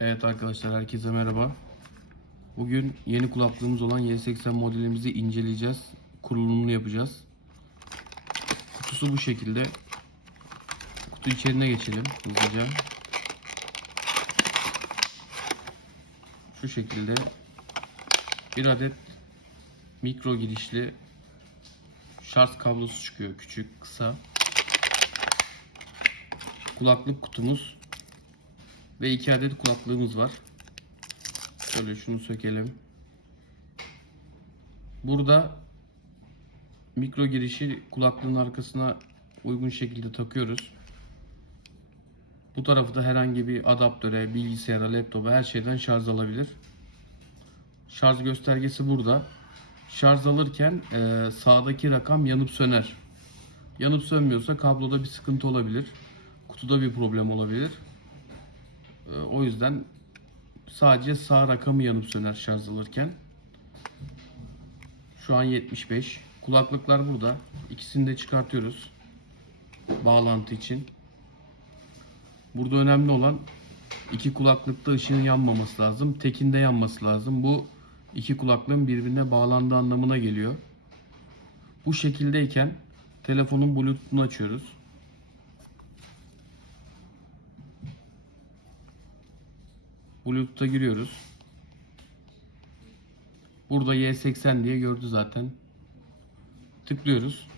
Evet arkadaşlar herkese merhaba. Bugün yeni kulaklığımız olan Y80 modelimizi inceleyeceğiz. Kurulumunu yapacağız. Kutusu bu şekilde. Kutu içeriğine geçelim hızlıca. Şu şekilde bir adet mikro girişli şarj kablosu çıkıyor küçük kısa. Kulaklık kutumuz ve iki adet kulaklığımız var. Şöyle şunu sökelim. Burada mikro girişi kulaklığın arkasına uygun şekilde takıyoruz. Bu tarafı da herhangi bir adaptöre, bilgisayara, laptopa her şeyden şarj alabilir. Şarj göstergesi burada. Şarj alırken eee, sağdaki rakam yanıp söner. Yanıp sönmüyorsa kabloda bir sıkıntı olabilir. Kutuda bir problem olabilir. Ee, O yüzden sadece sağ rakamı yanıp söner şarj alırken. Şu an 75. Kulaklıklar burada. İkisini de çıkartıyoruz. Bağlantı için. Burada önemli olan iki kulaklıkta ışığın yanmaması lazım. Tekinde yanması lazım. Bu iki kulaklığın birbirine bağlandığı anlamına geliyor. Bu şekildeyken telefonun bluetooth'unu açıyoruz. Bluetooth'a giriyoruz. Burada Y80 diye gördü zaten. Tıklıyoruz.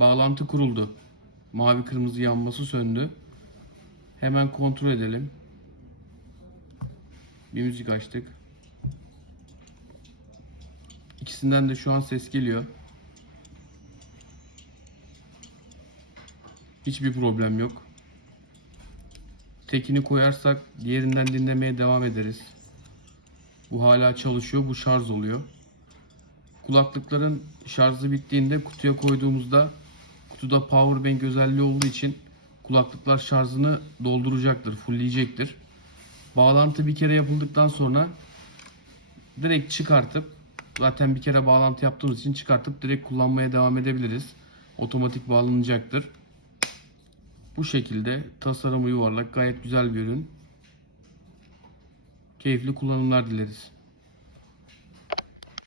Bağlantı kuruldu. Mavi kırmızı yanması söndü. Hemen kontrol edelim. Bir müzik açtık. İkisinden de şu an ses geliyor. Hiçbir problem yok. Tekini koyarsak diğerinden dinlemeye devam ederiz. Bu hala çalışıyor. Bu şarj oluyor. Kulaklıkların şarjı bittiğinde kutuya koyduğumuzda kutuda power bank özelliği olduğu için kulaklıklar şarjını dolduracaktır, fullleyecektir. Bağlantı bir kere yapıldıktan sonra direkt çıkartıp zaten bir kere bağlantı yaptığımız için çıkartıp direkt kullanmaya devam edebiliriz. Otomatik bağlanacaktır. Bu şekilde tasarımı yuvarlak gayet güzel bir ürün. Keyifli kullanımlar dileriz.